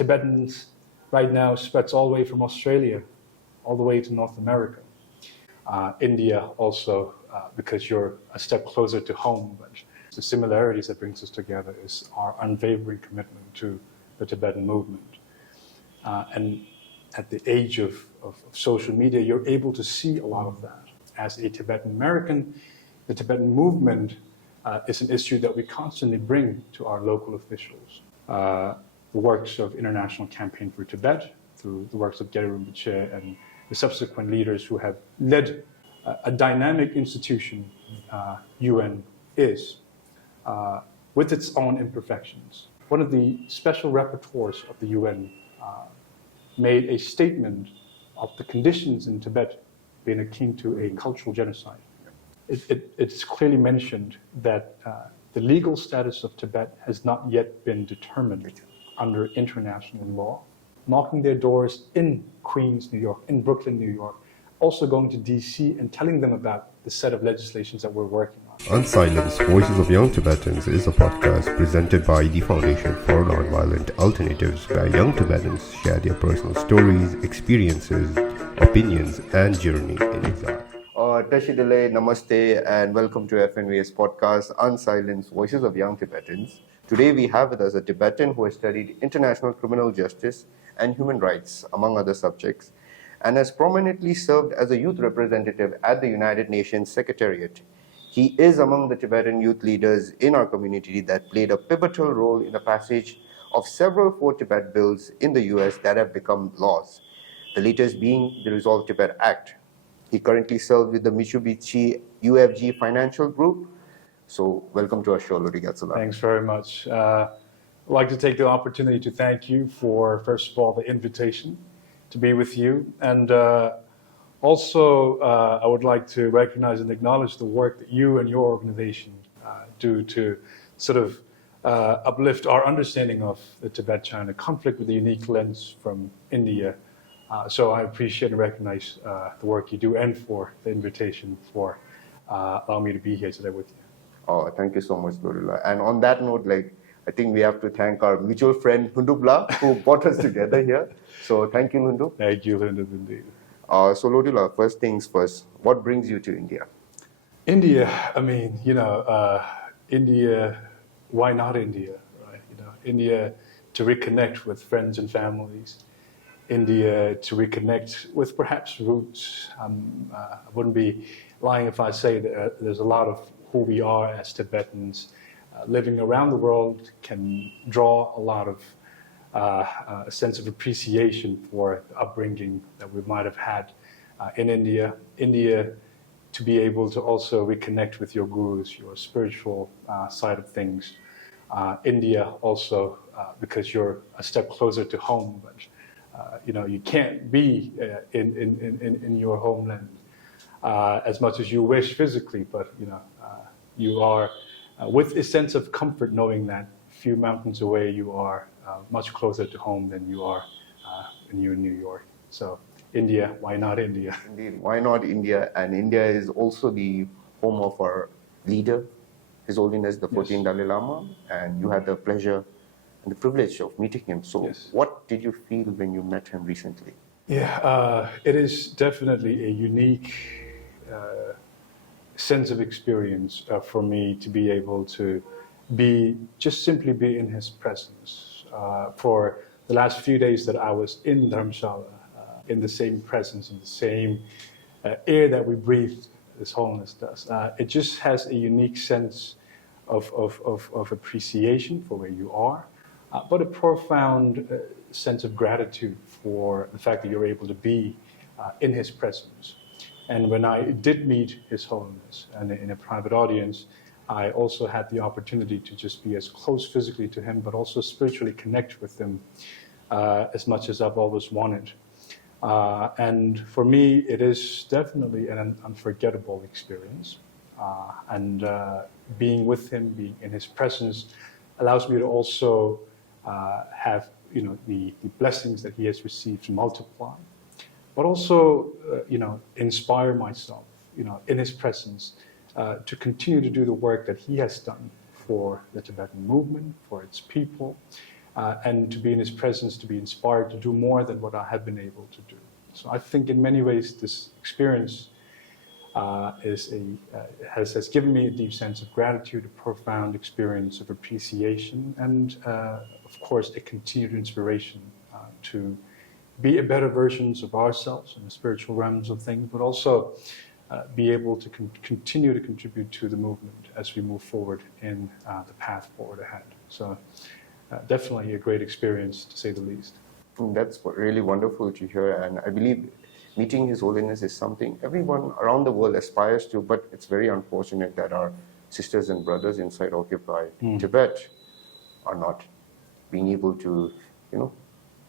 Tibetans right now spreads all the way from Australia, all the way to North America. India also, because you're a step closer to home, but the similarities that brings us together is our unwavering commitment to the Tibetan movement. And at the age of social media, you're able to see a lot of that. As a Tibetan American, the Tibetan movement is an issue that we constantly bring to our local officials. The works of International Campaign for Tibet, through the works of Gyatso and the subsequent leaders who have led a dynamic institution, UN is, with its own imperfections. One of the special rapporteurs of the UN made a statement of the conditions in Tibet being akin to a cultural genocide. It's clearly mentioned that the legal status of Tibet has not yet been determined under international law, knocking their doors in Queens, New York, in Brooklyn, New York, also going to DC and telling them about the set of legislations that we're working on. Unsilenced, Voices of Young Tibetans is a podcast presented by the Foundation for Nonviolent Alternatives, where young Tibetans share their personal stories, experiences, opinions, and journey in exile. Tashidale, Namaste, and welcome to FNVS podcast, Unsilenced, Voices of Young Tibetans. Today we have with us a Tibetan who has studied international criminal justice and human rights, among other subjects, and has prominently served as a youth representative at the United Nations Secretariat. He is among the Tibetan youth leaders in our community that played a pivotal role in the passage of several For Tibet bills in the US that have become laws, the latest being the Resolve Tibet Act. He currently serves with the Mitsubishi UFJ Financial Group. So welcome to our show, Lodoe Gyatso. Thanks very much. I'd like to take the opportunity to thank you for, first of all, the invitation to be with you. And also, I would like to recognize and acknowledge the work that you and your organization do to sort of uplift our understanding of the Tibet-China conflict with a unique lens from India. So I appreciate and recognize the work you do and for the invitation for allowing me to be here today with you. Oh, thank you so much, Lodoe. And on that note, I think we have to thank our mutual friend, Hundubla, who brought us together here. So thank you, Hundu. Thank you, Hundu, indeed. So Lodoe, first things first, what brings you to India? India, I mean, India, why not India, right? India to reconnect with friends and families. India to reconnect with perhaps roots. I wouldn't be lying if I say that there's a lot of who we are as Tibetans living around the world can draw a lot of a sense of appreciation for the upbringing that we might have had in India. India to be able to also reconnect with your gurus, your spiritual side of things. India also because you're a step closer to home, but you can't be in your homeland as much as you wish physically, but you are with a sense of comfort knowing that a few mountains away you are much closer to home than you are when you're in New York. So India, why not India? Indeed, why not India? And India is also the home of our leader, His Holiness the 14th Yes. Dalai Lama, and you had the pleasure and the privilege of meeting him. So Yes. what did you feel when you met him recently? Yeah, it is definitely a unique sense of experience for me to be able to simply be in his presence. For the last few days that I was in Dharamshala, in the same presence, in the same air that we breathe, His Holiness does, it just has a unique sense of appreciation for where you are, but a profound sense of gratitude for the fact that you're able to be in his presence. And when I did meet His Holiness and in a private audience, I also had the opportunity to just be as close physically to him, but also spiritually connect with him as much as I've always wanted. And for me, it is definitely an unforgettable experience. And being with him, being in his presence, allows me to also have the blessings that he has received multiply, but also inspire myself in his presence to continue to do the work that he has done for the Tibetan movement, for its people, and to be in his presence, to be inspired to do more than what I have been able to do. So I think in many ways this experience has given me a deep sense of gratitude, a profound experience of appreciation, and of course a continued inspiration to be a better versions of ourselves in the spiritual realms of things, but also be able to continue to contribute to the movement as we move forward in the path forward ahead. So definitely a great experience, to say the least. That's really wonderful to hear, and I believe meeting His Holiness is something everyone around the world aspires to, but it's very unfortunate that our sisters and brothers inside occupied Tibet are not being able to,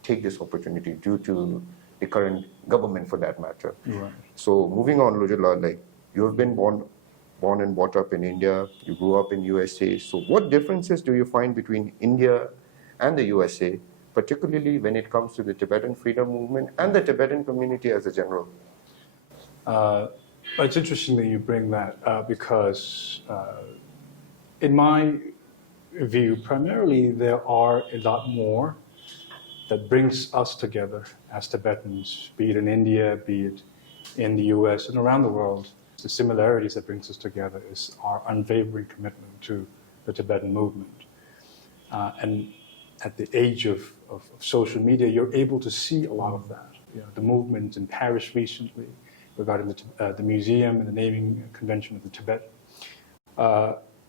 take this opportunity due to the current government, for that matter. Right. So moving on, Lodoe, you have been born and brought up in India, you grew up in USA. So what differences do you find between India and the USA, particularly when it comes to the Tibetan Freedom Movement and the Tibetan community as a general? It's interesting that you bring that because in my view, primarily there are a lot more that brings us together as Tibetans, be it in India, be it in the US and around the world. The similarities that brings us together is our unwavering commitment to the Tibetan movement. And at the age of social media, you're able to see a lot of that. The movement in Paris recently regarding the museum and the naming convention of the Tibet,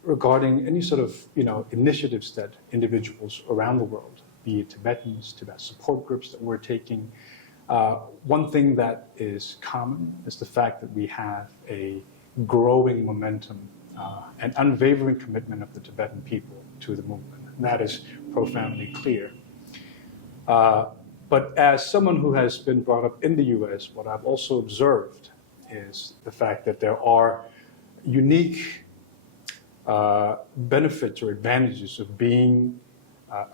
regarding any sort of initiatives that individuals around the world, be it Tibetans, Tibet support groups that we're taking. One thing that is common is the fact that we have a growing momentum and unwavering commitment of the Tibetan people to the movement. And that is profoundly clear. But as someone who has been brought up in the US, what I've also observed is the fact that there are unique benefits or advantages of being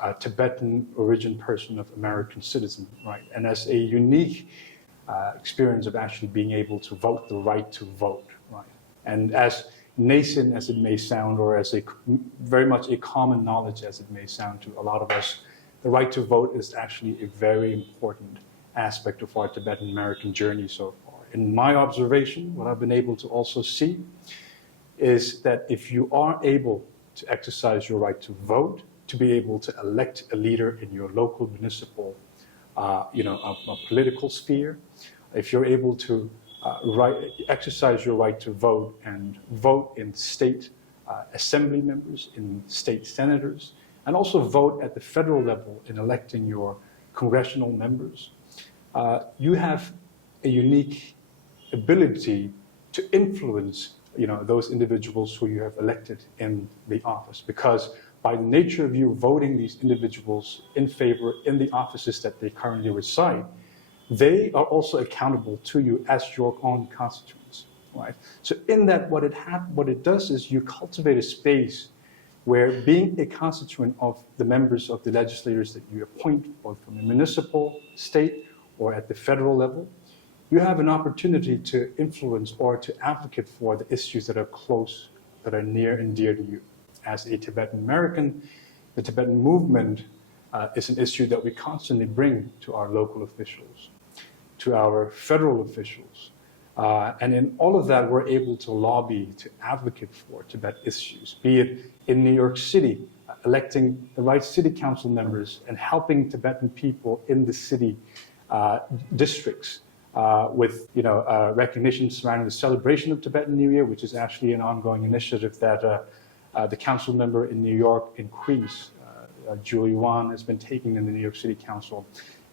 a Tibetan origin person of American citizen, right? And as a unique experience of actually being able to vote, the right to vote, right? And as nascent as it may sound, or as very much a common knowledge as it may sound to a lot of us, the right to vote is actually a very important aspect of our Tibetan American journey so far. In my observation, what I've been able to also see is that if you are able to exercise your right to vote, to be able to elect a leader in your local municipal, a political sphere, if you're able to exercise your right to vote and vote in state assembly members, in state senators, and also vote at the federal level in electing your congressional members, you have a unique ability to influence those individuals who you have elected in the office, because by the nature of you voting these individuals in favor in the offices that they currently reside, they are also accountable to you as your own constituents, right? So in that, what it does is you cultivate a space where being a constituent of the members of the legislators that you appoint, both from the municipal, state, or at the federal level, you have an opportunity to influence or to advocate for the issues that are close, that are near and dear to you. As a Tibetan American, the Tibetan movement is an issue that we constantly bring to our local officials, to our federal officials. And in all of that, we're able to lobby, to advocate for Tibet issues, be it in New York City, electing the right city council members and helping Tibetan people in the city districts with recognition surrounding the celebration of Tibetan New Year, which is actually an ongoing initiative that the council member in New York in Queens, Julie Wan, has been taking in the New York City Council,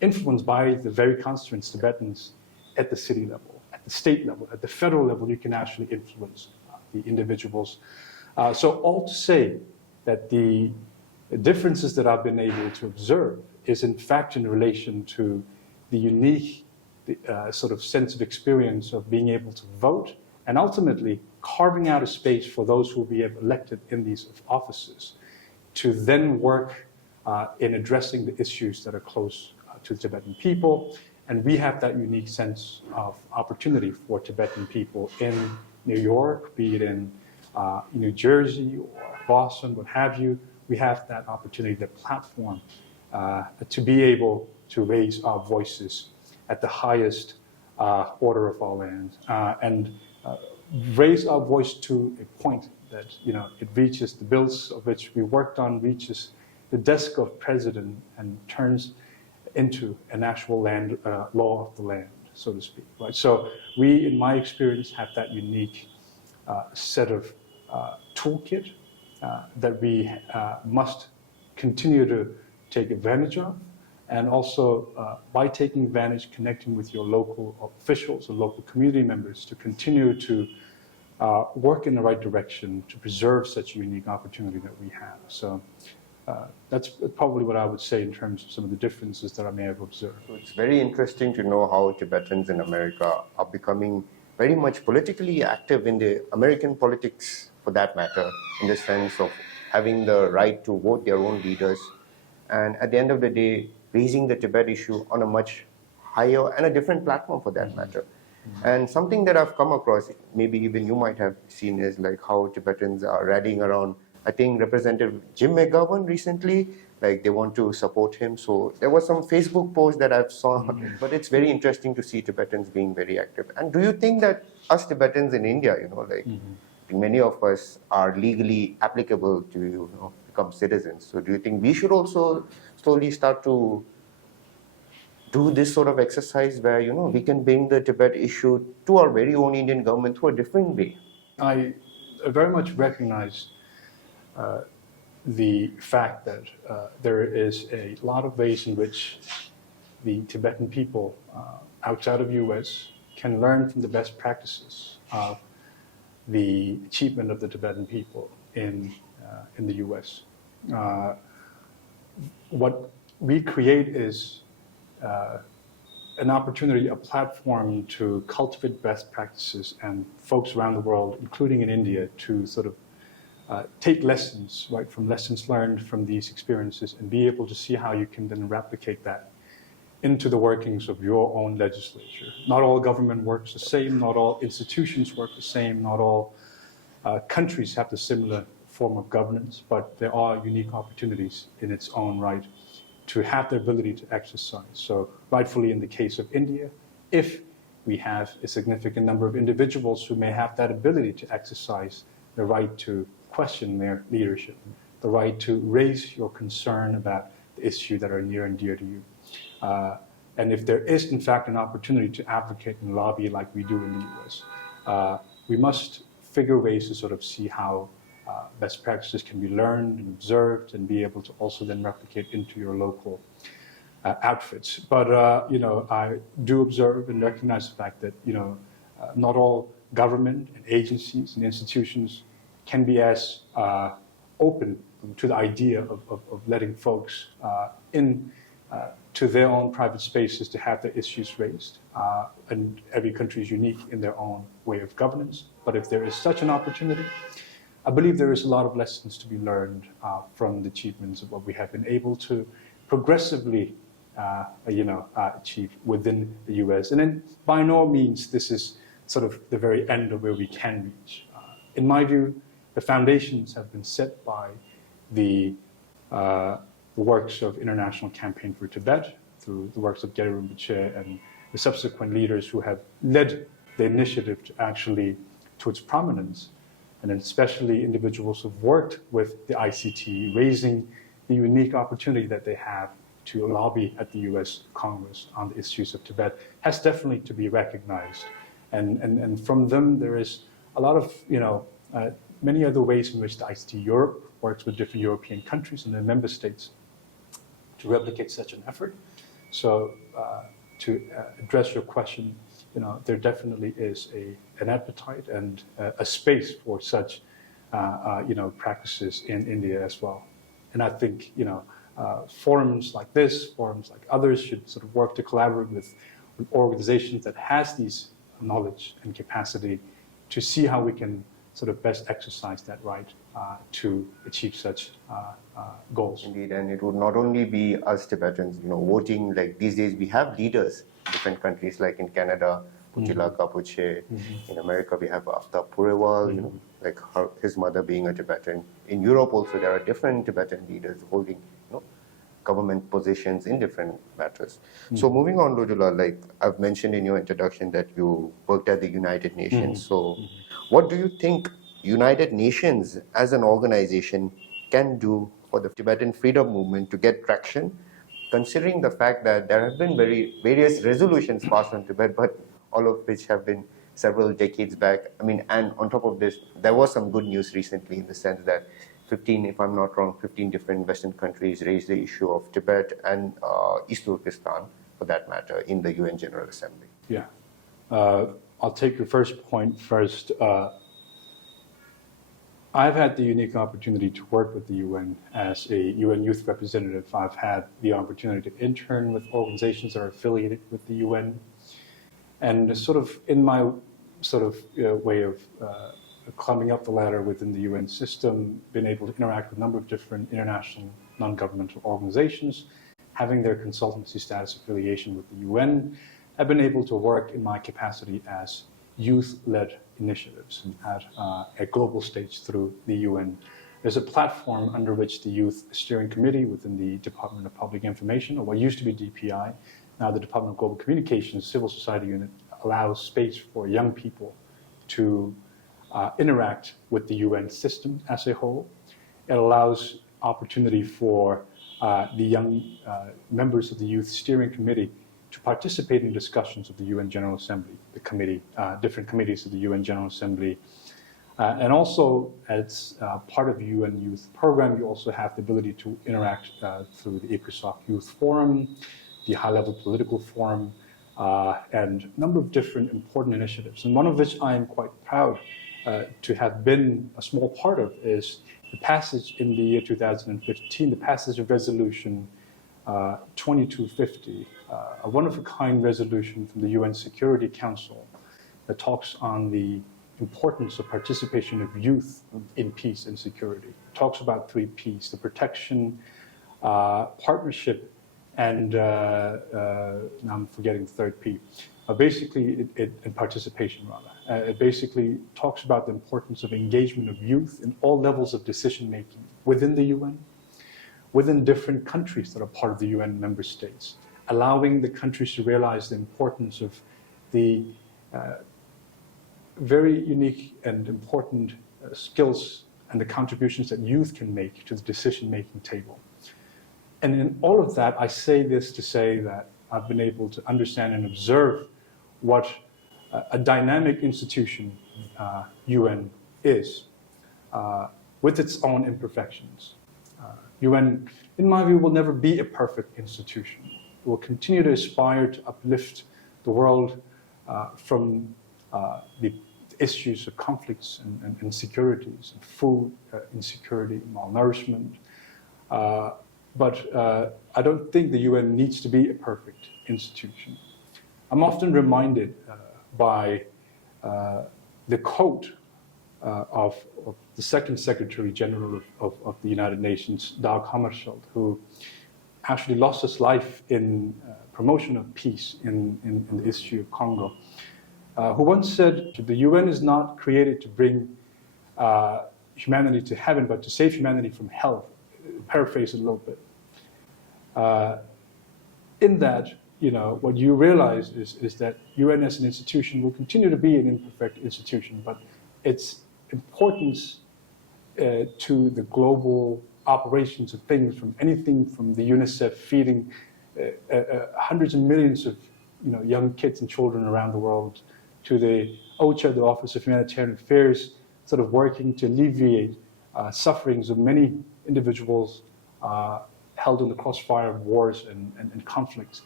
influenced by the very constituents, Tibetans, at the city level, at the state level, at the federal level. You can actually influence the individuals. So all to say that the differences that I've been able to observe is in fact in relation to the unique sort of sense of experience of being able to vote, and ultimately carving out a space for those who will be elected in these offices to then work in addressing the issues that are close to the Tibetan people. And we have that unique sense of opportunity for Tibetan people in New York, be it in New Jersey or Boston, what have you. We have that opportunity, that platform to be able to raise our voices at the highest order of our land and raise our voice to a point that it reaches the bills of which we worked on, reaches the desk of president, and turns into an actual land law of the land, so to speak. Right. So we, in my experience, have that unique set of toolkit that we must continue to take advantage of, and also by taking advantage, connecting with your local officials or local community members to continue to work in the right direction to preserve such a unique opportunity that we have. So that's probably what I would say in terms of some of the differences that I may have observed. So it's very interesting to know how Tibetans in America are becoming very much politically active in the American politics, for that matter, in the sense of having the right to vote their own leaders, and at the end of the day, raising the Tibet issue on a much higher and a different platform, for that matter. And something that I've come across, maybe even you might have seen, is like how Tibetans are rallying around. I think Representative Jim McGovern recently, like they want to support him. So there was some Facebook post that I've saw, but it's very interesting to see Tibetans being very active. And do you think that us Tibetans in India, many of us are legally applicable to become citizens? So do you think we should also slowly start to do this sort of exercise where we can bring the Tibet issue to our very own Indian government through a different way? I very much recognize the fact that there is a lot of ways in which the Tibetan people outside of US can learn from the best practices of the achievement of the Tibetan people in the US. What we create is an opportunity, a platform to cultivate best practices, and folks around the world, including in India, to sort of take lessons, right, from lessons learned from these experiences and be able to see how you can then replicate that into the workings of your own legislature. Not all government works the same, not all institutions work the same, not all countries have the similar form of governance, but there are unique opportunities in its own right to have the ability to exercise. So rightfully in the case of India, if we have a significant number of individuals who may have that ability to exercise the right to question their leadership, the right to raise your concern about the issues that are near and dear to you. And if there is, in fact, an opportunity to advocate and lobby like we do in the US, we must figure ways to sort of see how best practices can be learned and observed and be able to also then replicate into your local outfits. But, I do observe and recognize the fact that, not all government and agencies and institutions can be as open to the idea of letting folks in to their own private spaces to have their issues raised. And every country is unique in their own way of governance. But if there is such an opportunity, I believe there is a lot of lessons to be learned from the achievements of what we have been able to progressively achieve within the US. And then by no means this is sort of the very end of where we can reach. In my view, the foundations have been set by the works of International Campaign for Tibet, through the works of Gyatso Rinpoche and the subsequent leaders who have led the initiative to actually to its prominence, and then especially individuals who've worked with the ICT, raising the unique opportunity that they have to lobby at the US Congress on the issues of Tibet, has definitely to be recognized. And from them, there is a lot of, many other ways in which the ICT Europe works with different European countries and their member states to replicate such an effort. So to address your question, there definitely is an appetite and a space for such, practices in India as well. And I think, forums like this, forums like others should sort of work to collaborate with organizations that has these knowledge and capacity to see how we can sort of best exercise that right to achieve such goals. Indeed, and it would not only be us Tibetans, voting. Like these days, we have leaders in different countries, like in Canada, Pujila Kapuche. In America, we have Aftab Purewal, like his mother being a Tibetan. In Europe also, there are different Tibetan leaders holding government positions in different matters. So moving on, Lodula, like I've mentioned in your introduction that you worked at the United Nations. So what do you think United Nations as an organization can do for the Tibetan Freedom Movement to get traction, considering the fact that there have been various resolutions passed on Tibet, but all of which have been several decades back. I mean, and on top of this, there was some good news recently in the sense that 15, if I'm not wrong, 15 different Western countries raised the issue of Tibet and East Turkestan, for that matter, in the UN General Assembly. Yeah. I'll take your first point first. I've had the unique opportunity to work with the UN as a UN youth representative. I've had the opportunity to intern with organizations that are affiliated with the UN. And sort of in my way of climbing up the ladder within the UN system, been able to interact with a number of different international non-governmental organizations, having their consultancy status affiliation with the UN, I've been able to work in my capacity as youth-led initiatives at a global stage through the UN. There's a platform under which the Youth Steering Committee within the Department of Public Information, or what used to be DPI, now the Department of Global Communications Civil Society Unit, allows space for young people to interact with the UN system as a whole. It allows opportunity for the young members of the Youth Steering Committee to participate in discussions of the UN General Assembly, the committee, different committees of the UN General Assembly. And also, as part of the UN Youth Program, you also have the ability to interact through the ECOSOC Youth Forum, the High Level Political Forum, and a number of different important initiatives. And one of which I am quite proud to have been a small part of is the passage in the year 2015, the passage of Resolution 2250, a one-of-a-kind resolution from the UN Security Council that talks on the importance of participation of youth in peace and security. It talks about 3 Ps, the protection, partnership, and now I'm forgetting the 3rd P. Basically, and participation rather. It basically talks about the importance of engagement of youth in all levels of decision-making within the UN, within different countries that are part of the UN member states, allowing the countries to realize the importance of the very unique and important skills and the contributions that youth can make to the decision-making table. And in all of that, I say this to say that I've been able to understand and observe what a dynamic institution UN is, with its own imperfections. UN, in my view, will never be a perfect institution. It will continue to aspire to uplift the world from the issues of conflicts and insecurities, and food insecurity, malnourishment. But I don't think the UN needs to be a perfect institution. I'm often reminded by the quote of the second Secretary General of the United Nations, Dag Hammarskjöld, who actually lost his life in promotion of peace in the issue of Congo, who once said, the UN is not created to bring humanity to heaven, but to save humanity from hell. Paraphrase it a little bit. In that, what you realize is that UN as an institution will continue to be an imperfect institution, but its importance to the global operations of things, from anything from the UNICEF feeding hundreds of millions of young kids and children around the world, to the OCHA, the Office of Humanitarian Affairs, sort of working to alleviate sufferings of many individuals held in the crossfire of wars and conflicts.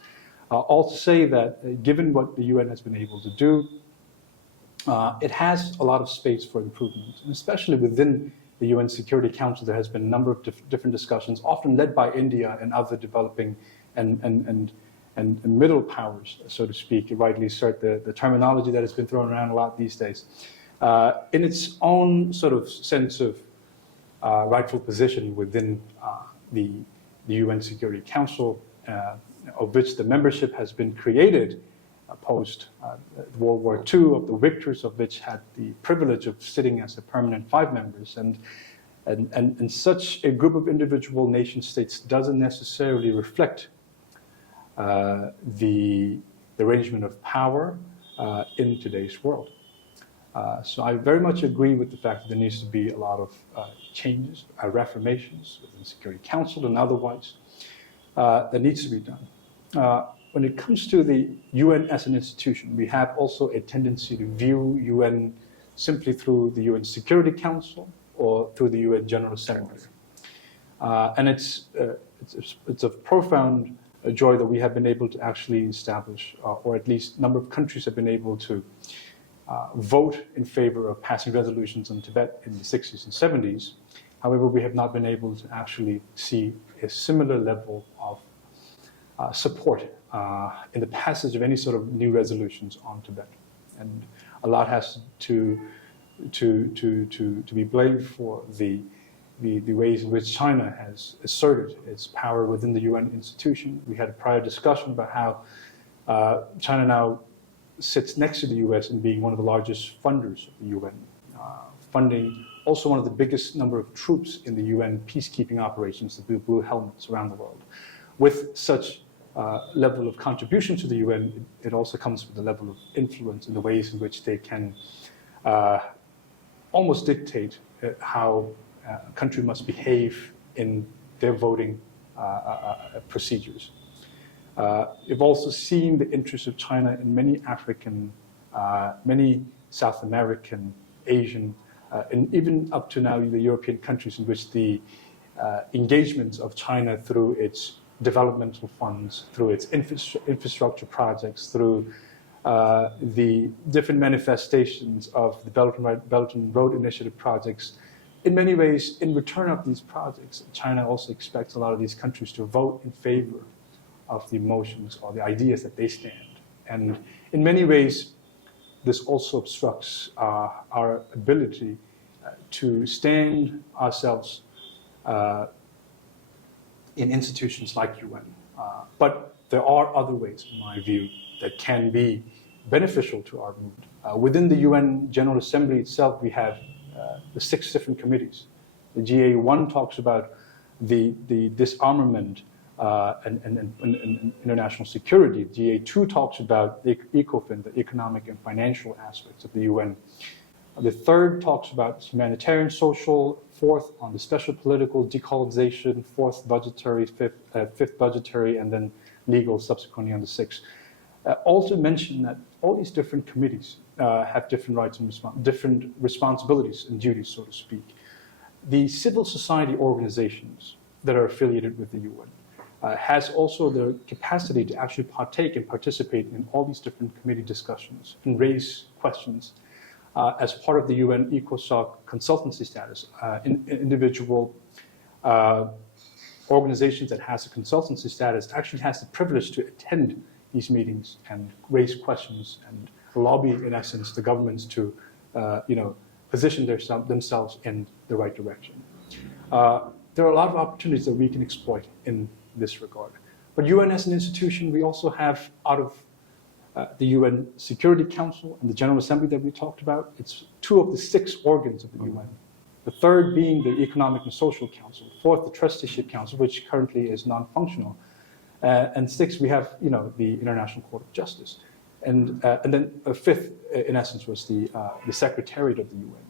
All to say that given what the UN has been able to do, it has a lot of space for improvement, and especially within the UN Security Council, there has been a number of different discussions, often led by India and other developing and middle powers, so to speak. You rightly assert the terminology that has been thrown around a lot these days, in its own sort of sense of rightful position within the UN Security Council, of which the membership has been created post World War II, of the victors of which had the privilege of sitting as a permanent 5 members. And And such a group of individual nation states doesn't necessarily reflect the arrangement of power in today's world. So I very much agree with the fact that there needs to be a lot of changes, reformations within the Security Council and otherwise that needs to be done. When it comes to the UN as an institution, we have also a tendency to view UN simply through the UN Security Council or through the UN General Assembly. And it's of profound joy that we have been able to actually establish, or at least a number of countries have been able to vote in favor of passing resolutions on Tibet in the 60s and 70s. However, we have not been able to actually see a similar level of support in the passage of any sort of new resolutions on Tibet. And a lot has to be blamed for the ways in which China has asserted its power within the UN institution. We had a prior discussion about how China now sits next to the US in being one of the largest funders of the UN, funding also one of the biggest number of troops in the UN peacekeeping operations, the Blue Helmets around the world. With such level of contribution to the UN, it also comes with a level of influence in the ways in which they can almost dictate how a country must behave in their voting procedures. We've also seen the interest of China in many African, many South American, Asian, and even up to now the European countries in which the engagements of China through its developmental funds, through its infrastructure projects, through the different manifestations of the Belt and Road Initiative projects. In many ways, in return of these projects, China also expects a lot of these countries to vote in favor of the emotions or the ideas that they stand. And in many ways, this also obstructs our ability to stand ourselves in institutions like UN. But there are other ways, in my view, that can be beneficial to our movement. Within the UN General Assembly itself, we have the 6 different committees. The GA1 talks about the disarmament and international security. GA2 talks about the ECOFIN, the economic and financial aspects of the UN. The 3rd talks about humanitarian, social. 4th on the special political, decolonization. 4th budgetary, 5th budgetary, and then legal subsequently on the 6th. All to mention that all these different committees have different rights and different responsibilities and duties, so to speak. The civil society organizations that are affiliated with the UN has also the capacity to actually partake and participate in all these different committee discussions and raise questions as part of the UN ECOSOC consultancy status. Individual organizations that has a consultancy status actually has the privilege to attend these meetings and raise questions and lobby, in essence, the governments to position themselves in the right direction. There are a lot of opportunities that we can exploit in this regard. But UN as an institution, we also have out of the UN Security Council and the General Assembly that we talked about. It's 2 of the 6 organs of the UN. The 3rd being the Economic and Social Council. 4th, the Trusteeship Council, which currently is non-functional. And 6th, we have the International Court of Justice. And then 5th, in essence, was the Secretariat of the UN.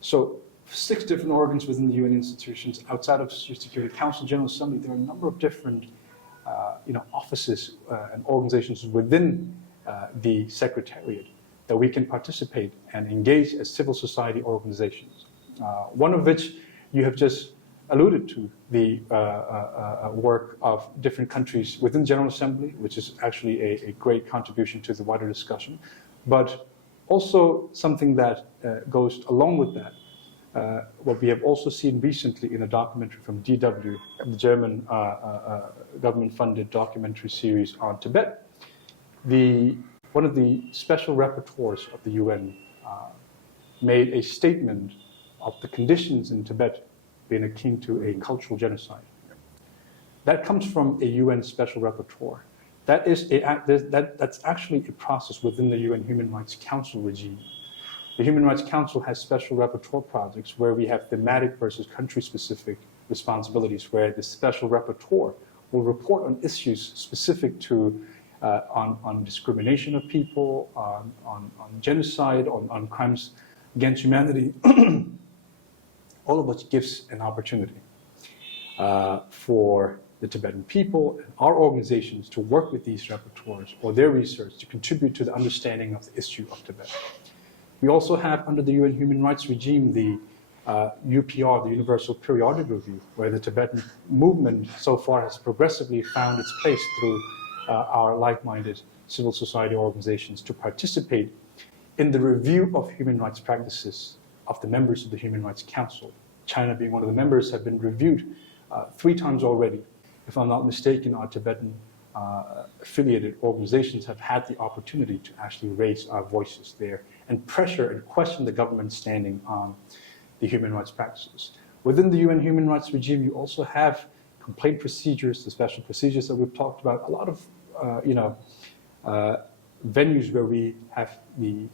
So 6 different organs within the UN institutions. Outside of the Security Council, General Assembly, there are a number of different offices and organizations within the Secretariat that we can participate and engage as civil society organizations. One of which you have just alluded to, the work of different countries within General Assembly, which is actually a great contribution to the wider discussion, but also something that goes along with that. What we have also seen recently in a documentary from DW, the German government-funded documentary series on Tibet, one of the special rapporteurs of the UN made a statement of the conditions in Tibet being akin to a cultural genocide. That comes from a UN special rapporteur. That's actually a process within the UN Human Rights Council regime. The Human Rights Council has special rapporteur projects where we have thematic versus country-specific responsibilities, where the special rapporteur will report on issues specific to on discrimination of people, on genocide, on crimes against humanity, all of which gives an opportunity for the Tibetan people and our organizations to work with these rapporteurs or their research to contribute to the understanding of the issue of Tibet. We also have, under the UN human rights regime, the UPR, the Universal Periodic Review, where the Tibetan movement so far has progressively found its place through our like-minded civil society organizations to participate in the review of human rights practices of the members of the Human Rights Council. China, being one of the members, have been reviewed 3 times already. If I'm not mistaken, our Tibetan affiliated organizations have had the opportunity to actually raise our voices there and pressure and question the government's standing on the human rights practices. Within the UN human rights regime, you also have complaint procedures, the special procedures that we've talked about, a lot of venues where we have the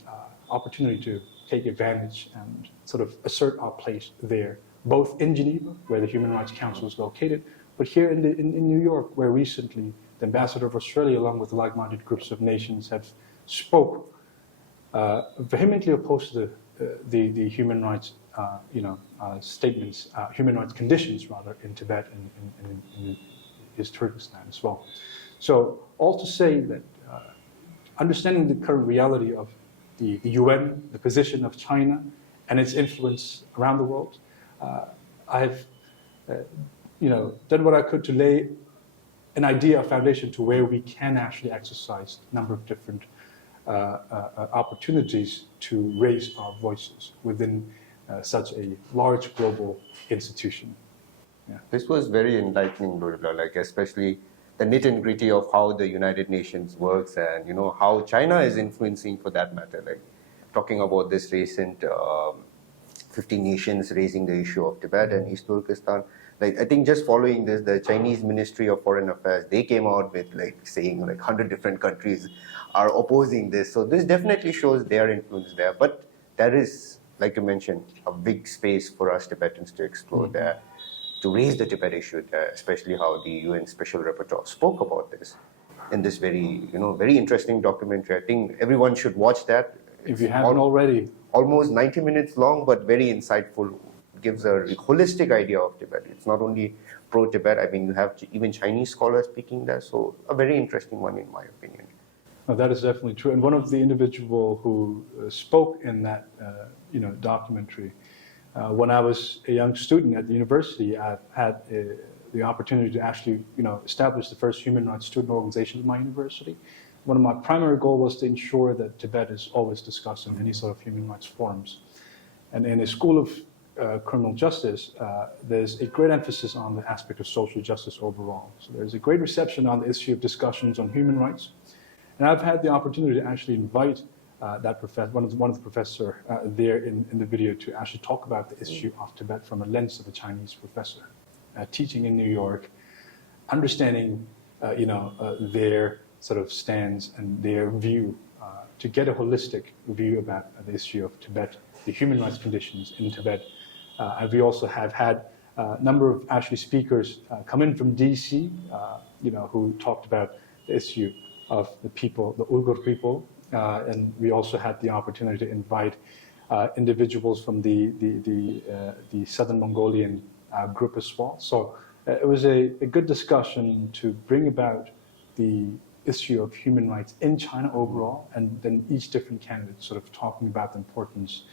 opportunity to take advantage and sort of assert our place there, both in Geneva, where the Human Rights Council is located, but here in New York, where recently the ambassador of Australia, along with like-minded groups of nations, have spoke vehemently opposed to the human rights statements, human rights conditions rather, in Tibet and in East Turkestan as well. So all to say that understanding the current reality of the UN, the position of China, and its influence around the world, I've done what I could to lay an idea, a foundation to where we can actually exercise a number of different opportunities to raise our voices within such a large global institution. Yeah. This was very enlightening, Lodoe, like especially the nitty and gritty of how the United Nations works and how China is influencing, for that matter. Like talking about this recent 50 nations raising the issue of Tibet and East Turkestan. Like I think just following this, the Chinese Ministry of Foreign Affairs, they came out with saying 100 different countries are opposing this. So this definitely shows their influence there. But there is, like you mentioned, a big space for us Tibetans to explore there, to raise the Tibet issue there, especially how the UN Special Rapporteur spoke about this in this very, very interesting documentary. I think everyone should watch that. If you haven't already. Almost 90 minutes long, but very insightful. Gives a holistic idea of Tibet. It's not only pro-Tibet. I mean, you have even Chinese scholars speaking there. So a very interesting one, in my opinion. No, that is definitely true. And one of the individuals who spoke in that documentary, when I was a young student at the university, I've had the opportunity to actually establish the first human rights student organization at my university. One of my primary goals was to ensure that Tibet is always discussed in any sort of human rights forums. And in a school of criminal justice, there's a great emphasis on the aspect of social justice overall. So there's a great reception on the issue of discussions on human rights. And I've had the opportunity to actually invite that professor, one of the professors there in the video, to actually talk about the issue of Tibet from a lens of a Chinese professor, teaching in New York, understanding their sort of stance and their view, to get a holistic view about the issue of Tibet, the human rights conditions in Tibet. And we also have had a number of actually speakers come in from DC, who talked about the issue of the people, the Uyghur people, and we also had the opportunity to invite individuals from the Southern Mongolian group as well. So it was a good discussion to bring about the issue of human rights in China overall, and then each different candidate sort of talking about the importance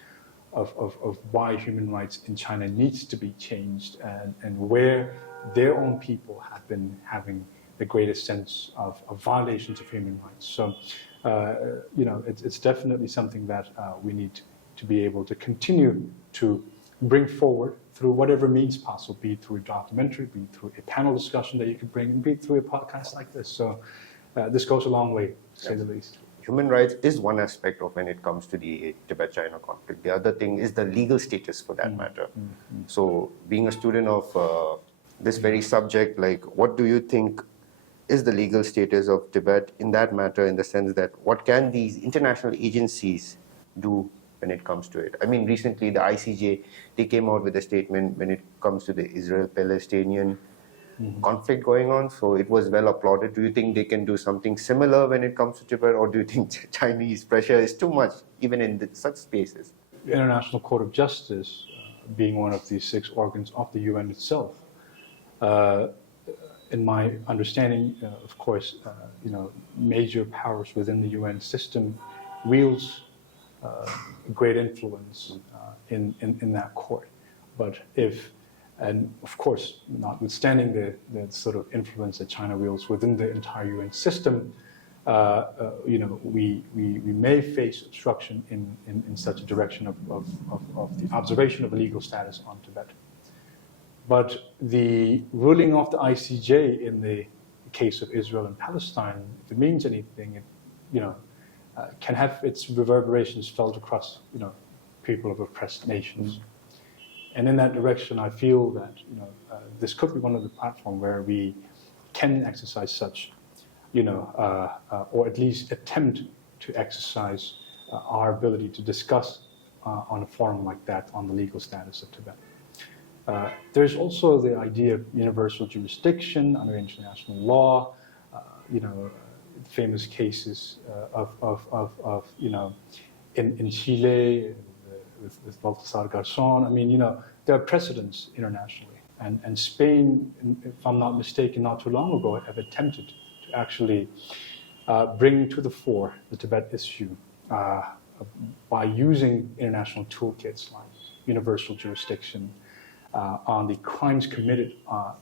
of why human rights in China needs to be changed, and where their own people have been having the greatest sense of violations of human rights. So, it's definitely something that we need to be able to continue to bring forward through whatever means possible, be it through a documentary, be it through a panel discussion that you could bring, and be it through a podcast like this. So this goes a long way, to say the least. Human rights is one aspect of when it comes to the Tibet-China conflict. The other thing is the legal status, for that matter. So being a student of this very subject, what do you think is the legal status of Tibet in that matter, in the sense that what can these international agencies do when it comes to it. I mean, recently the ICJ, they came out with a statement when it comes to the Israel-Palestinian conflict going on, so it was well applauded. Do you think they can do something similar when it comes to Tibet, or do you think Chinese pressure is too much, even in such spaces? The International Court of Justice, being one of the 6 organs of the UN itself, in my understanding, of course, major powers within the UN system wields great influence in that court. But and of course, notwithstanding the sort of influence that China wields within the entire UN system, we may face obstruction in such a direction of the observation of a legal status on Tibet. But the ruling of the ICJ in the case of Israel and Palestine, if it means anything, it can have its reverberations felt across people of oppressed nations. And in that direction, I feel that this could be one of the platforms where we can exercise such, or at least attempt to exercise our ability to discuss on a forum like that on the legal status of Tibet. There's also the idea of universal jurisdiction under international law. Famous cases in Chile with Baltasar Garzón. I mean, there are precedents internationally, and Spain, if I'm not mistaken, not too long ago, have attempted to actually bring to the fore the Tibet issue by using international toolkits like universal jurisdiction on the crimes committed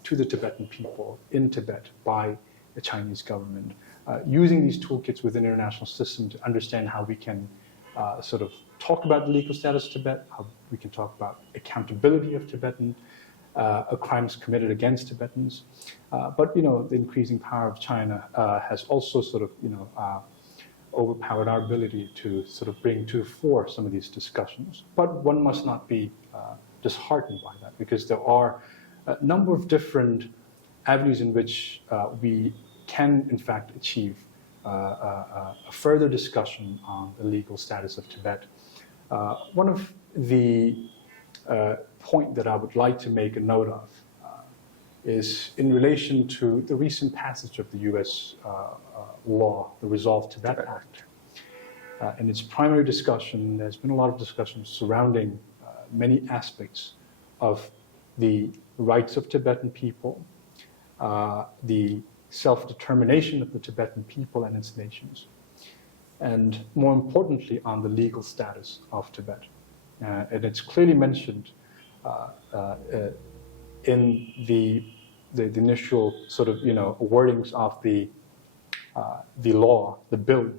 to the Tibetan people in Tibet by the Chinese government, using these toolkits within the international system to understand how we can sort of talk about the legal status of Tibet, how we can talk about accountability of Tibetan crimes committed against Tibetans. But the increasing power of China has also sort of overpowered our ability to sort of bring to the fore some of these discussions. But one must not be disheartened by that, because there are a number of different avenues in which we can, in fact, achieve a further discussion on the legal status of Tibet. One of the point that I would like to make a note of is in relation to the recent passage of the U.S. law, the Resolve Tibet Act. In its primary discussion, there's been a lot of discussion surrounding many aspects of the rights of Tibetan people, the self-determination of the Tibetan people and its nations, and more importantly, on the legal status of Tibet. And it's clearly mentioned in the initial sort of wordings of the law, the bill.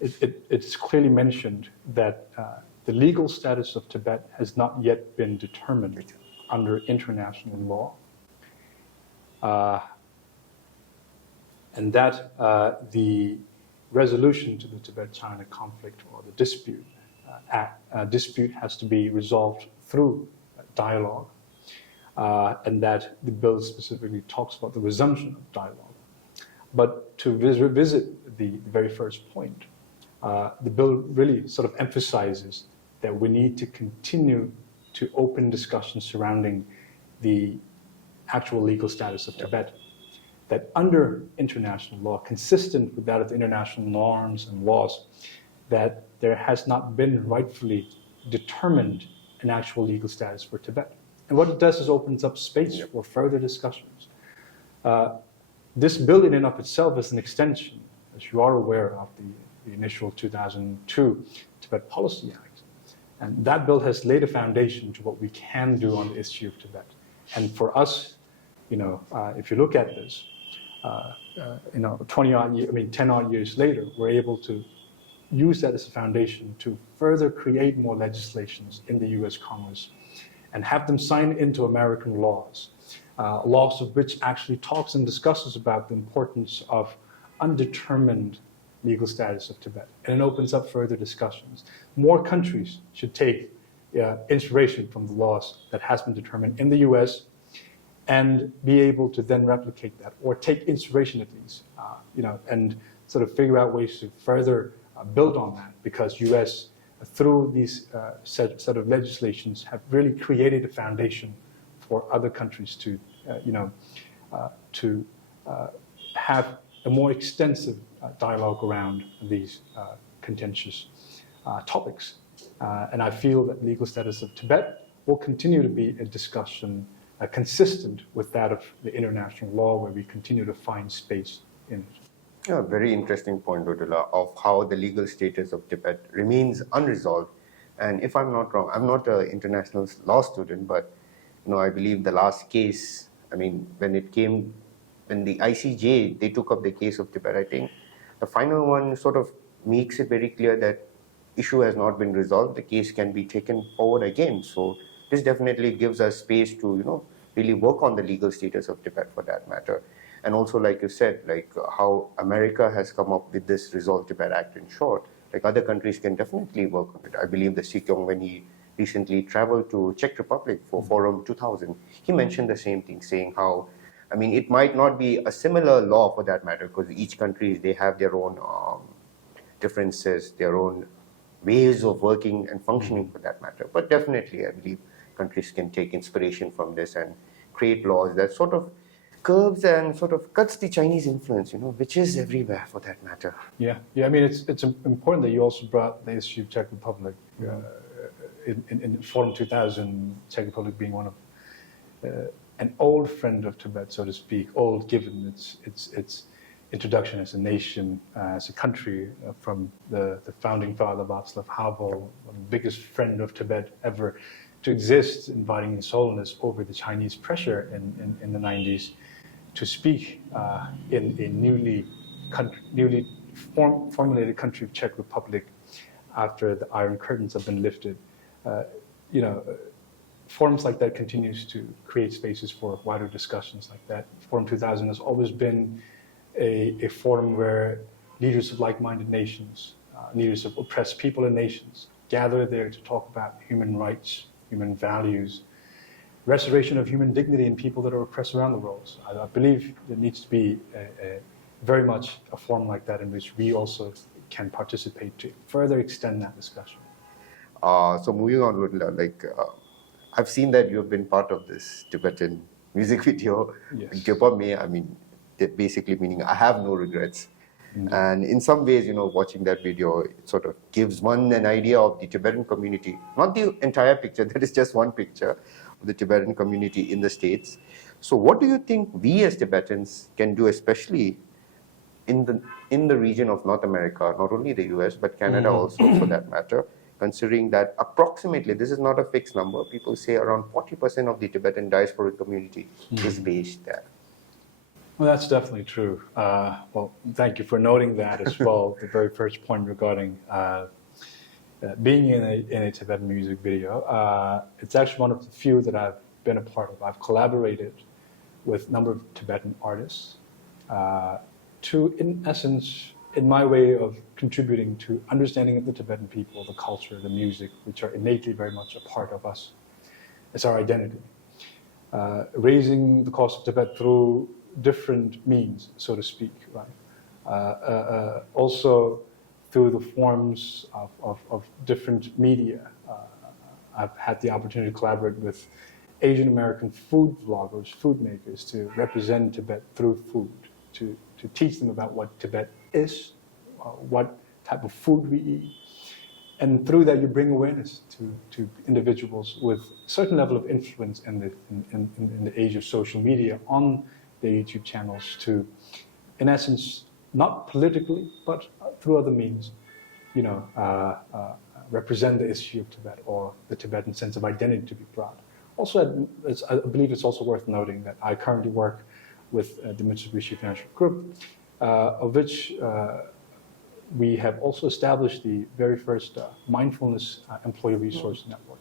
It's clearly mentioned that the legal status of Tibet has not yet been determined under international law, and that the resolution to the Tibet-China conflict or the dispute has to be resolved through dialogue, and that the bill specifically talks about the resumption of dialogue. But to revisit the very first point, the bill really sort of emphasizes that we need to continue to open discussions surrounding the actual legal status of Tibet, that under international law, consistent with that of the international norms and laws, that there has not been rightfully determined an actual legal status for Tibet. And what it does is opens up space for further discussions. This bill in and of itself is an extension, as you are aware, of the initial 2002 Tibet Policy Act. And that bill has laid a foundation to what we can do on the issue of Tibet. And for us, if you look at this, 10 odd years later, we're able to use that as a foundation to further create more legislations in the US Congress and have them signed into American laws, laws of which actually talks and discusses about the importance of undetermined legal status of Tibet. And it opens up further discussions. More countries should take inspiration from the laws that has been determined in the US and be able to then replicate that, or take inspiration at least, and sort of figure out ways to further build on that, because US through these set of legislations, have really created a foundation for other countries to, have a more extensive dialogue around these contentious topics. And I feel that the legal status of Tibet will continue to be a discussion consistent with that of the international law, where we continue to find space in it. Yeah, very interesting point, Lodoe, of how the legal status of Tibet remains unresolved. And if I'm not wrong, I'm not an international law student, but I believe the last case, when the ICJ, they took up the case of Tibet, I think the final one sort of makes it very clear that issue has not been resolved. The case can be taken forward again. So this definitely gives us space to, really work on the legal status of Tibet for that matter. And also, like you said, how America has come up with this Resolve Tibet Act in short, other countries can definitely work on it. I believe the Sikyong, when he recently traveled to Czech Republic for Forum 2000, he mentioned the same thing, saying how, it might not be a similar law for that matter, because each country, they have their own differences, their own ways of working and functioning for that matter. But definitely, I believe countries can take inspiration from this and create laws that sort of curbs and sort of cuts the Chinese influence, which is everywhere for that matter. Yeah. It's important that you also brought the issue of Czech Republic. In Forum 2000, Czech Republic being one of an old friend of Tibet, so to speak, old given its introduction as a nation, as a country, from the founding father Václav Havel, the biggest friend of Tibet ever to exist, inviting His Holiness over the Chinese pressure in the 90s to speak in a newly formulated country of Czech Republic after the Iron Curtains have been lifted. Forums like that continues to create spaces for wider discussions like that. Forum 2000 has always been a forum where leaders of like-minded nations, leaders of oppressed people and nations gather there to talk about human rights, human values, restoration of human dignity in people that are oppressed around the world. So I believe there needs to be very much a forum like that in which we also can participate to further extend that discussion. So moving on, I've seen that you've been part of this Tibetan music video. Yes. Basically meaning I have no regrets. Mm-hmm. And in some ways, watching that video, it sort of gives one an idea of the Tibetan community, not the entire picture, that is just one picture of the Tibetan community in the States. So what do you think we as Tibetans can do, especially in the region of North America, not only the US, but Canada also for that matter, considering that approximately, this is not a fixed number, people say around 40% of the Tibetan diaspora community is based there. Well, that's definitely true. Well, thank you for noting that as well. The very first point regarding being in a Tibetan music video. It's actually one of the few that I've been a part of. I've collaborated with a number of Tibetan artists to, in essence, in my way of contributing to understanding of the Tibetan people, the culture, the music, which are innately very much a part of us. It's our identity. Raising the cause of Tibet through different means, so to speak, right? Also through the forms of different media. I've had the opportunity to collaborate with Asian American food vloggers, food makers, to represent Tibet through food, to teach them about what Tibet is, what type of food we eat. And through that, you bring awareness to individuals with a certain level of influence in the age of social media on the YouTube channels to, in essence, not politically, but through other means, represent the issue of Tibet or the Tibetan sense of identity to be brought. Also, I believe it's also worth noting that I currently work with the Mitsubishi Financial Group, of which we have also established the very first mindfulness employee resource network.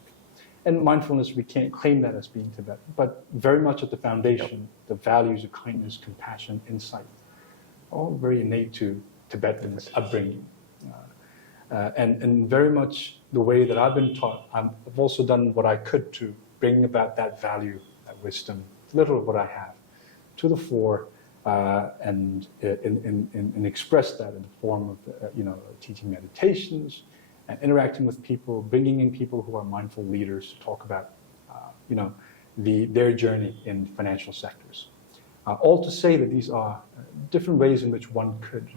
And mindfulness, we can't claim that as being Tibetan, but very much at the foundation, the values of kindness, compassion, insight, all very innate to Tibetan upbringing. And very much the way that I've been taught, I've also done what I could to bring about that value, that wisdom, little of what I have, to the fore, and express that in the form of, teaching meditations, and interacting with people, bringing in people who are mindful leaders to talk about, their journey in financial sectors. All to say that these are different ways in which one could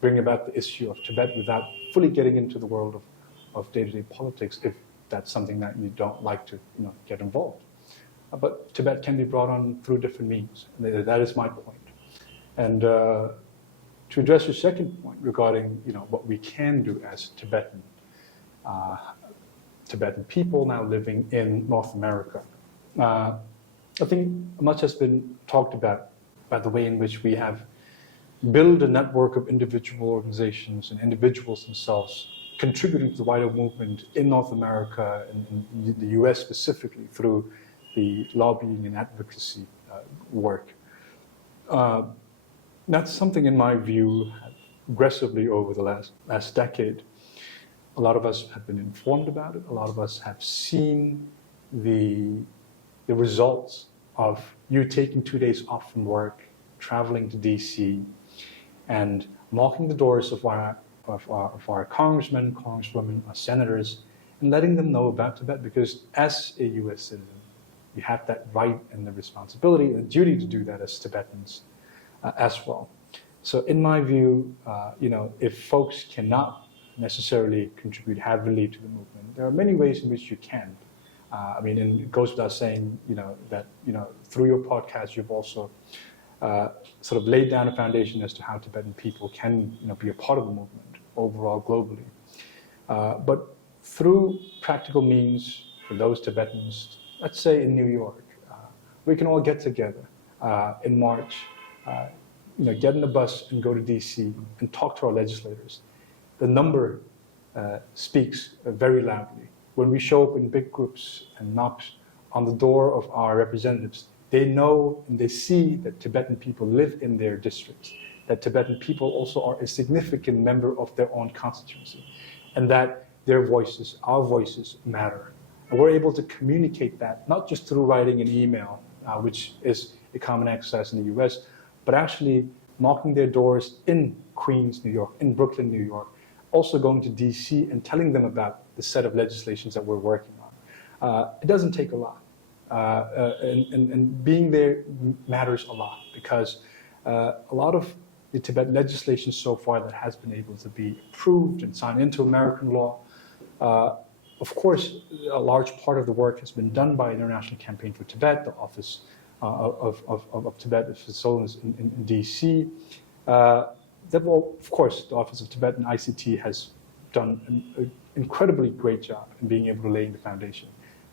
bring about the issue of Tibet without fully getting into the world of day-to-day politics, if that's something that you don't like to get involved. But Tibet can be brought on through different means. That is my point. And to address your second point regarding what we can do as Tibetan people now living in North America, I think much has been talked about the way in which we have built a network of individual organizations and individuals themselves contributing to the wider movement in North America and in the US specifically through the lobbying and advocacy work. That's something, in my view, aggressively over the last decade. A lot of us have been informed about it. A lot of us have seen the results of you taking 2 days off from work, traveling to DC, and knocking the doors of our congressmen, congresswomen, our senators, and letting them know about Tibet, because as a US citizen, we have that right and the responsibility and the duty to do that as Tibetans as well. So in my view, if folks cannot necessarily contribute heavily to the movement, there are many ways in which you can. And it goes without saying, that through your podcast, you've also sort of laid down a foundation as to how Tibetan people can, be a part of the movement overall globally. But through practical means, for those Tibetans, let's say in New York, we can all get together in March, get in a bus and go to DC and talk to our legislators. The number speaks very loudly. When we show up in big groups and knock on the door of our representatives, they know and they see that Tibetan people live in their districts, that Tibetan people also are a significant member of their own constituency, and that their voices, our voices, matter. And we're able to communicate that, not just through writing an email, which is a common exercise in the US, but actually knocking their doors in Queens, New York, in Brooklyn, New York, also going to DC and telling them about the set of legislations that we're working on. It doesn't take a lot. And being there matters a lot, because a lot of the Tibet legislation so far that has been able to be approved and signed into American law, of course, a large part of the work has been done by International Campaign for Tibet, the Office of Tibet facilities in DC. Of course, the Office of Tibet and ICT has done an incredibly great job in being able to lay the foundation.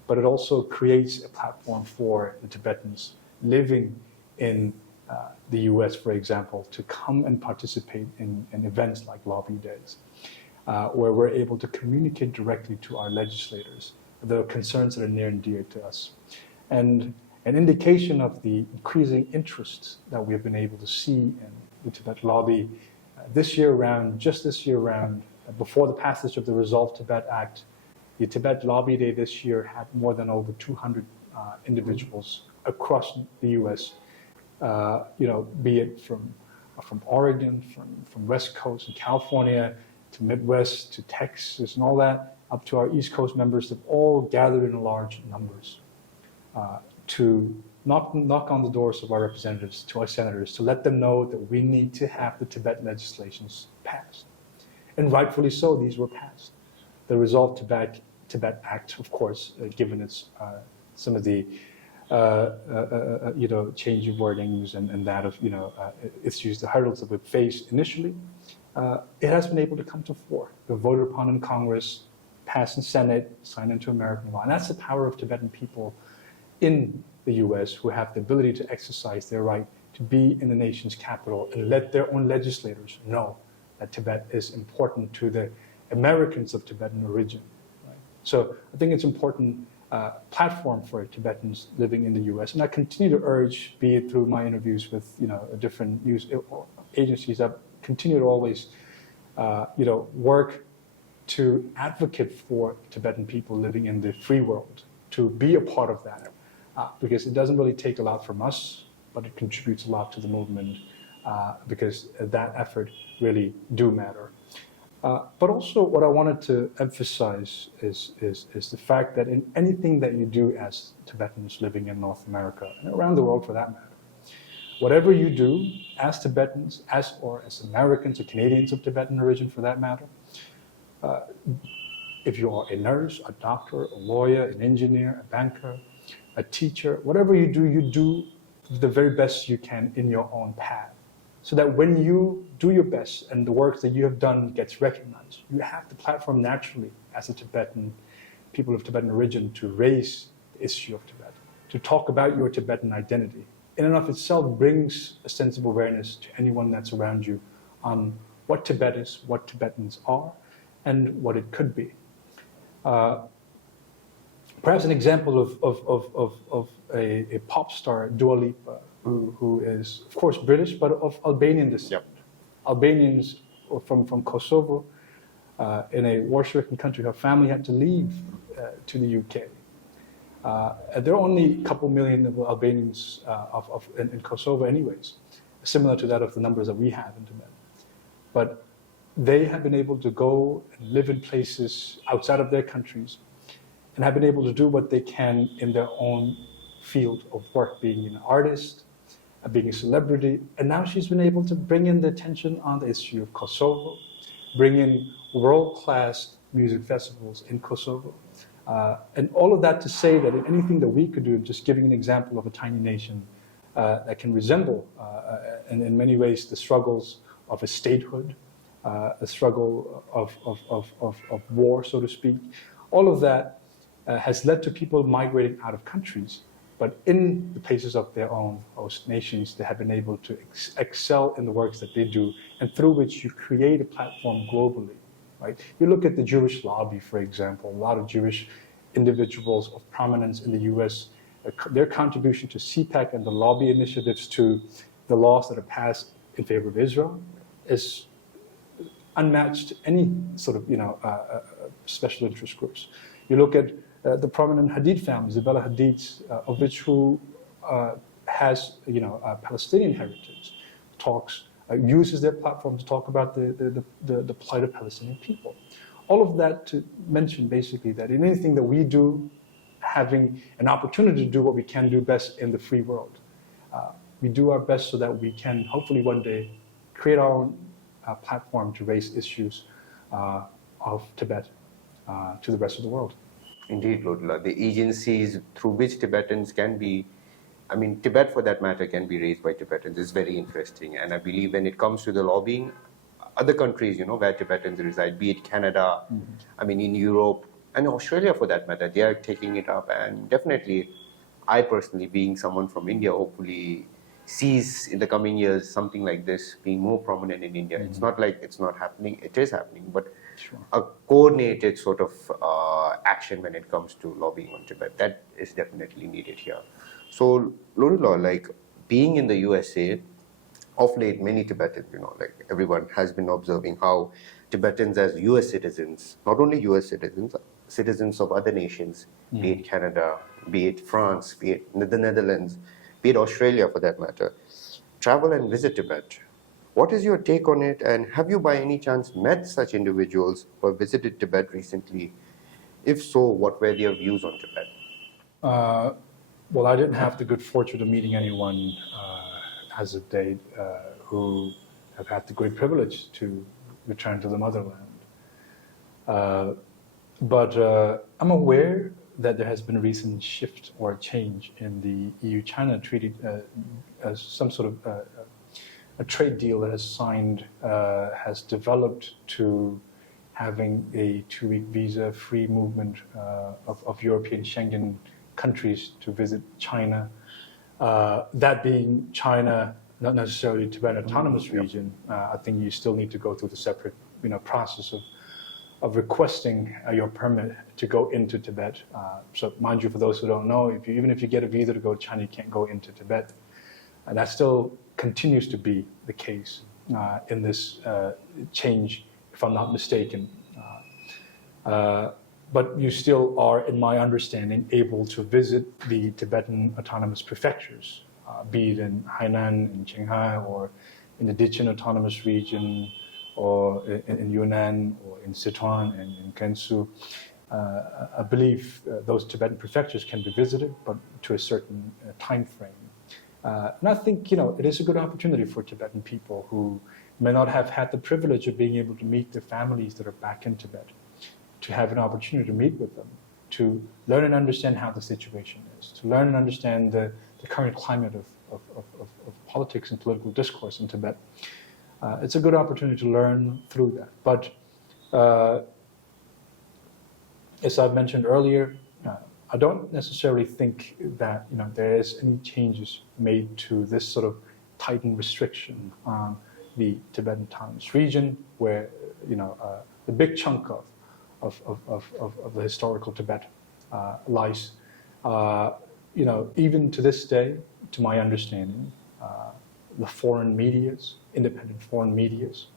But it also creates a platform for the Tibetans living in the US, for example, to come and participate in events like Lobby Days, where we're able to communicate directly to our legislators the concerns that are near and dear to us. And an indication of the increasing interest that we've been able to see in the Tibet lobby this year round, before the passage of the Resolve Tibet Act, the Tibet Lobby Day this year had more than over 200 individuals across the US, be it from Oregon, from West Coast and California, to Midwest, to Texas and all that, up to our East Coast members, have all gathered in large numbers to knock on the doors of our representatives, to our senators, to let them know that we need to have the Tibet legislations passed. And rightfully so, these were passed. The Resolve Tibet Act, of course, given its some of the change of wordings and that of issues, the hurdles that we faced initially, it has been able to come to fore. Been voted upon in Congress, passed in Senate, signed into American law, and that's the power of Tibetan people in the U.S. who have the ability to exercise their right to be in the nation's capital and let their own legislators know that Tibet is important to the Americans of Tibetan origin. Right? So I think it's an important platform for Tibetans living in the U.S. And I continue to urge, be it through my interviews with different news agencies, I continue to always work to advocate for Tibetan people living in the free world, to be a part of that. Because it doesn't really take a lot from us, but it contributes a lot to the movement, because that effort really do matter. But also what I wanted to emphasize is the fact that in anything that you do as Tibetans living in North America, and around the world for that matter, whatever you do as Tibetans, or as Americans or Canadians of Tibetan origin for that matter, if you are a nurse, a doctor, a lawyer, an engineer, a banker, a teacher, whatever you do the very best you can in your own path. So that when you do your best and the work that you have done gets recognized, you have the platform naturally as a Tibetan, people of Tibetan origin, to raise the issue of Tibet, to talk about your Tibetan identity. In and of itself brings a sense of awareness to anyone that's around you on what Tibet is, what Tibetans are, and what it could be. Perhaps an example of a pop star, Dua Lipa, who is, of course, British, but of Albanian descent. Yep. Albanians from Kosovo, in a war-stricken country. Her family had to leave to the UK. There are only a couple million of Albanians in Kosovo anyways, similar to that of the numbers that we have in Tibet. But they have been able to go and live in places outside of their countries and have been able to do what they can in their own field of work, being an artist, being a celebrity. And now she's been able to bring in the attention on the issue of Kosovo, bring in world-class music festivals in Kosovo. And all of that to say that in anything that we could do, just giving an example of a tiny nation that can resemble, in many ways, the struggles of a statehood, a struggle of war, so to speak, all of that has led to people migrating out of countries, but in the places of their own host nations, they have been able to excel in the works that they do, and through which you create a platform globally. Right? You look at the Jewish lobby, for example, a lot of Jewish individuals of prominence in the US, their contribution to CPAC and the lobby initiatives to the laws that are passed in favor of Israel is unmatched to any sort of special interest groups. You look at the prominent Hadid families, Isabella Hadid, of which who has Palestinian heritage, talks, uses their platform to talk about the plight of Palestinian people. All of that to mention basically that in anything that we do, having an opportunity to do what we can do best in the free world, we do our best so that we can hopefully one day create our own platform to raise issues of Tibet to the rest of the world. Indeed, Lodoe. The agencies through which Tibetans can be, Tibet for that matter can be raised by Tibetans is very interesting. And I believe when it comes to the lobbying, other countries, where Tibetans reside, be it Canada, in Europe, and Australia for that matter, they are taking it up. And definitely, I personally, being someone from India, hopefully sees in the coming years something like this being more prominent in India. It's not like it's not happening, it is happening, but Sure. a coordinated sort of action when it comes to lobbying on Tibet, that is definitely needed here. So, Lodoe, being in the USA, of late, many Tibetans, everyone has been observing how Tibetans as US citizens, not only US citizens, citizens of other nations, be it Canada, be it France, be it the Netherlands, be it Australia for that matter, travel and visit Tibet. What is your take on it, and have you by any chance met such individuals or visited Tibet recently? If so, what were their views on Tibet? Well, I didn't have the good fortune of meeting anyone as of date who have had the great privilege to return to the motherland. But I'm aware that there has been a recent shift or change in the EU-China treaty, as some sort of a trade deal that has signed, has developed to having a 2-week visa-free movement of European Schengen countries to visit China. That being China, not necessarily Tibetan Autonomous Region. I think you still need to go through the separate, process of requesting your permit to go into Tibet. So mind you, for those who don't know, even if you get a visa to go to China, you can't go into Tibet. And that still continues to be the case in this change, if I'm not mistaken. But you still are, in my understanding, able to visit the Tibetan Autonomous Prefectures, be it in Hainan, in Qinghai, or in the Dichin Autonomous Region, or in Yunnan, or in Sichuan and in Gansu. I believe those Tibetan prefectures can be visited, but to a certain time frame. And I think, it is a good opportunity for Tibetan people who may not have had the privilege of being able to meet their families that are back in Tibet, to have an opportunity to meet with them, to learn and understand how the situation is, to learn and understand the current climate of politics and political discourse in Tibet. It's a good opportunity to learn through that. But as I mentioned earlier, I don't necessarily think that there is any changes made to this sort of tightened restriction on the Tibetan Autonomous Region, where the big chunk of the historical Tibet lies. Even to this day, to my understanding, the foreign medias, independent foreign medias,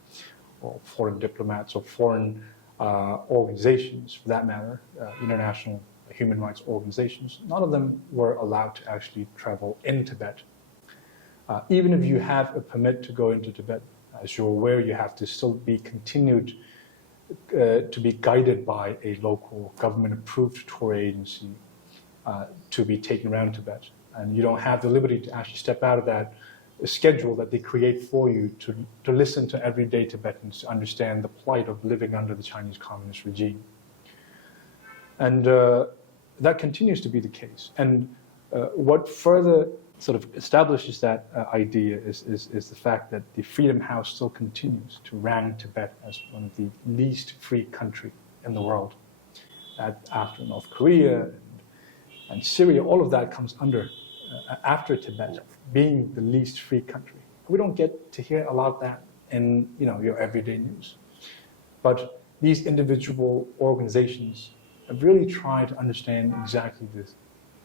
or foreign diplomats, or foreign organizations, for that matter, international human rights organizations, none of them were allowed to actually travel in Tibet. Even if you have a permit to go into Tibet, as you're aware, you have to still be continued to be guided by a local government-approved tour agency to be taken around Tibet. And you don't have the liberty to actually step out of that schedule that they create for you to listen to everyday Tibetans, to understand the plight of living under the Chinese Communist regime. And that continues to be the case. And what further sort of establishes that idea is the fact that the Freedom House still continues to rank Tibet as one of the least free country in the world. After North Korea and Syria, all of that comes under after Tibet being the least free country. We don't get to hear a lot of that in your everyday news. But these individual organizations have really tried to understand exactly the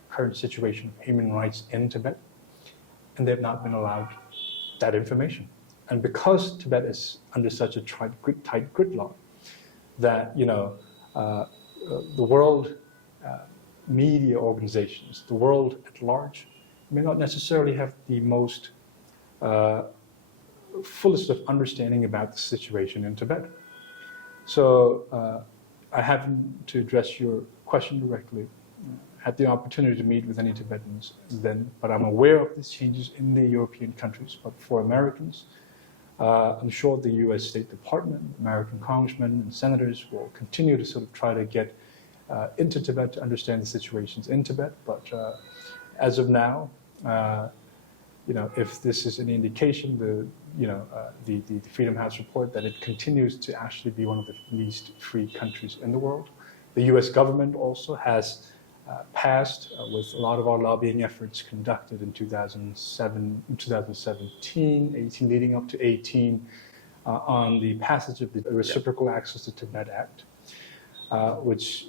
current situation of human rights in Tibet, and they've not been allowed that information. And because Tibet is under such a tight gridlock, that the world media organizations, the world at large, may not necessarily have the most fullest of understanding about the situation in Tibet. So I haven't, to address your question directly, had the opportunity to meet with any Tibetans then, but I'm aware of these changes in the European countries. But for Americans, I'm sure the US State Department, American congressmen and senators will continue to sort of try to get into Tibet to understand the situations in Tibet. But as of now, if this is any indication, the Freedom House report, that it continues to actually be one of the least free countries in the world. The US government also has passed, with a lot of our lobbying efforts conducted in 2017, 18, leading up to 18, on the passage of the Reciprocal Access to Tibet Act, which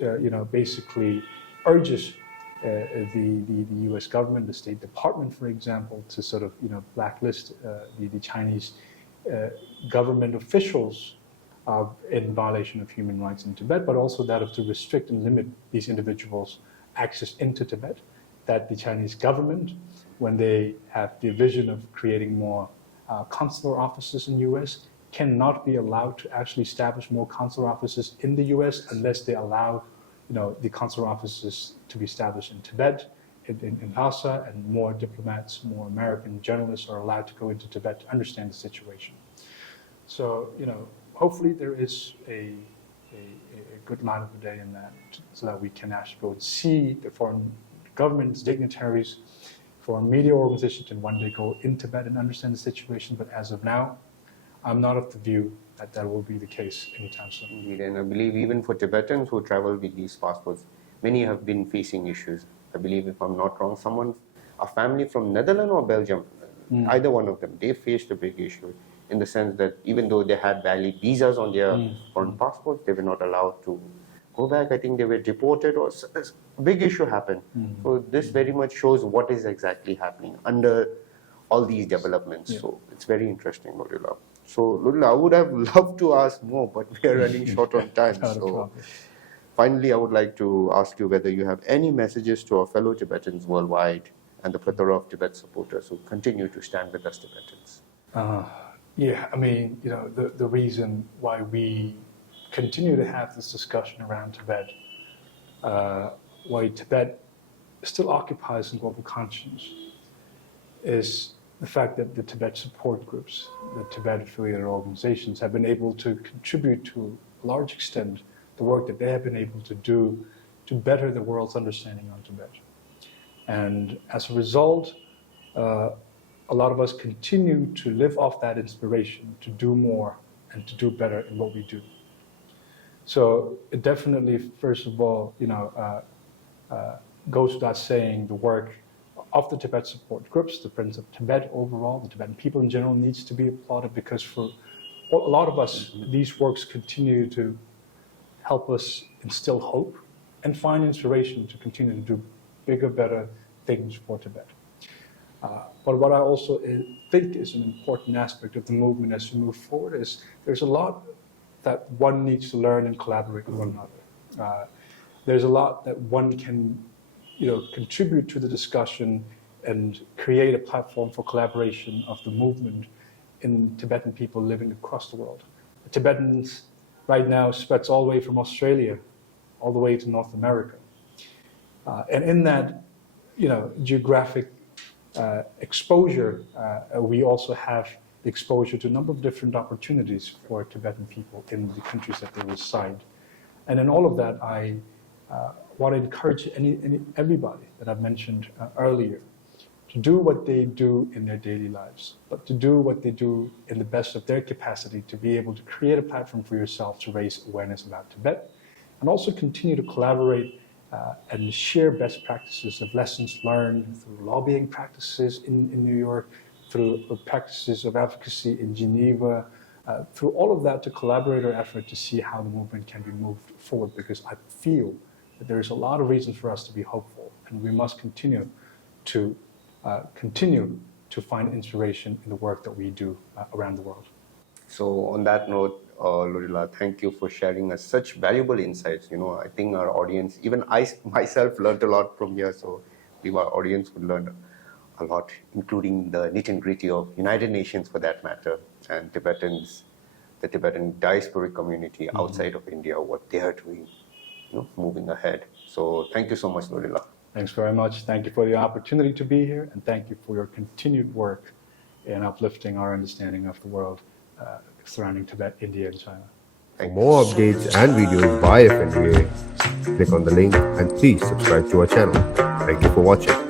basically urges the U.S. government, the State Department, for example, to sort of blacklist the Chinese government officials in violation of human rights in Tibet, but also that of to restrict and limit these individuals' access into Tibet. That the Chinese government, when they have the vision of creating more consular offices in the U.S., cannot be allowed to actually establish more consular offices in the U.S. unless they allow the consular offices to be established in Tibet, in Lhasa, and more diplomats, more American journalists are allowed to go into Tibet to understand the situation. So, hopefully there is a good light of the day in that, so that we can actually go and see the foreign governments, dignitaries, foreign media organizations, and one day go in Tibet and understand the situation. But as of now, I'm not of the view that that will be the case anytime soon. Indeed, and I believe even for Tibetans who travel with these passports, many have been facing issues. I believe, if I'm not wrong, a family from Netherlands or Belgium, either one of them, they faced a big issue in the sense that even though they had valid visas on their foreign passports, they were not allowed to go back. I think they were deported, or a big issue happened. So this very much shows what is exactly happening under all these developments. Yeah. So it's very interesting, Lodoe. So Lodoe, I would have loved to ask more, but we are running short on time. So finally, I would like to ask you whether you have any messages to our fellow Tibetans worldwide and the plethora of Tibet supporters who continue to stand with us Tibetans. Yeah, I mean, the reason why we continue to have this discussion around Tibet, why Tibet still occupies in global conscience, is the fact that the Tibet support groups, the Tibet affiliated organizations, have been able to contribute to a large extent the work that they have been able to do to better the world's understanding on Tibet. And as a result, a lot of us continue to live off that inspiration to do more and to do better in what we do. So it definitely, first of all, goes without saying, the work of the Tibet support groups, the Friends of Tibet overall, the Tibetan people in general, needs to be applauded, because for a lot of us, these works continue to help us instill hope and find inspiration to continue to do bigger, better things for Tibet. But what I also think is an important aspect of the movement as we move forward is there's a lot that one needs to learn and collaborate with one another. There's a lot that one can contribute to the discussion and create a platform for collaboration of the movement in Tibetan people living across the world. The Tibetans right now spreads all the way from Australia all the way to North America. And in that geographic exposure, we also have the exposure to a number of different opportunities for Tibetan people in the countries that they reside. And in all of that, I want to encourage everybody that I've mentioned earlier to do what they do in their daily lives, but to do what they do in the best of their capacity, to be able to create a platform for yourself to raise awareness about Tibet, and also continue to collaborate and share best practices of lessons learned through lobbying practices in New York, through practices of advocacy in Geneva, through all of that, to collaborate our effort to see how the movement can be moved forward, because I feel that there is a lot of reasons for us to be hopeful, and we must continue to find inspiration in the work that we do around the world. So on that note, Lodoe, thank you for sharing us such valuable insights. I think our audience, even I myself, learned a lot from here. So our audience would learn a lot, including the nitty-gritty of United Nations, for that matter, and Tibetans, the Tibetan diasporic community outside of India, what they are doing, moving ahead. So thank you so much, Lodoe. Thanks very much. Thank you for the opportunity to be here, and thank you for your continued work in uplifting our understanding of the world surrounding Tibet, India, and China. For more updates and videos by FNVA, click on the link and please subscribe to our channel. Thank you for watching.